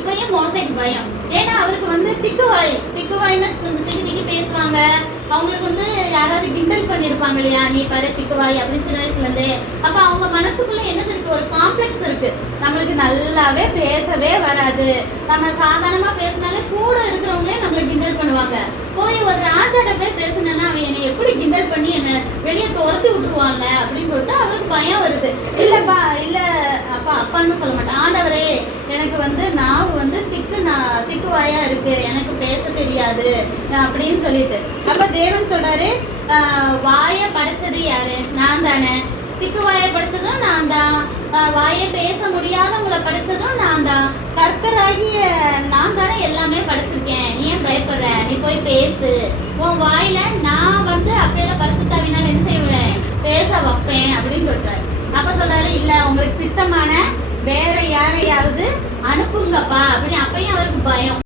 இப்பயும் மோசைக்கு பயம். ஏன்னா அவருக்கு திக்குவாய்னா கொஞ்சம் திக்கி பேசுவாங்க. அவங்களுக்கு யாராவது கிண்டல் பண்ணிருப்பாங்க இல்லையா, நீ பாரு திக்குவாய் அப்படின்னு சின்ன வயசுல இருந்தே. அப்ப அவங்க மனசுக்குள்ள என்னது இருக்கு, ஒரு காம்ப்ளெக்ஸ் இருக்கு. நம்மளுக்கு நல்லாவே பேசவே வராது. நம்ம சாதாரணமா பேசினாலே கூட இருக்கிறவங்களே நம்மள கிண்டல் பண்ணுவாங்க. போய் ஒரு ராஜாட்ட போய் பேசுனா அவன் என்னை எப்படி கிண்டல் பண்ணி என்ன வெளியே துரத்தி விட்டுருவாங்க அப்படின்னு சொல்லிட்டு அவருக்கு பயம் வருது. இல்ல அப்பான்னு சொல்ல மாட்டேன், ஆண்டவரே எனக்கு நாவு திக்குவாயா இருக்கு, எனக்கு பேச தெரியாது அப்படின்னு சொல்லிட்டு. அப்ப தேவன் சொல்றாரு, வாயை படைச்சது யாரு? நான் தானே. திக்குவாயை படைச்சதும் நான் தான். வாயை பேச முடியாதவங்களை படைச்சதும் நான் தான். கர்த்தராகிய நான் தானே எல்லாமே படைச்சிருக்கேன். நீ ஏன் பயப்படுற? நீ போய் பேசு. உன் வாயில நான் அப்படியே பரிசுத்தாவினால் என்ன செய்வேன், பேச வைப்பேன் அப்படின்னு சொல்றாரு. அப்ப சொல்றாரு, இல்ல உங்களுக்கு சித்தமான வேற யாரையாவது அனுப்புங்கப்பா அப்படின்னு. அப்பயும் அவருக்கு பயம்.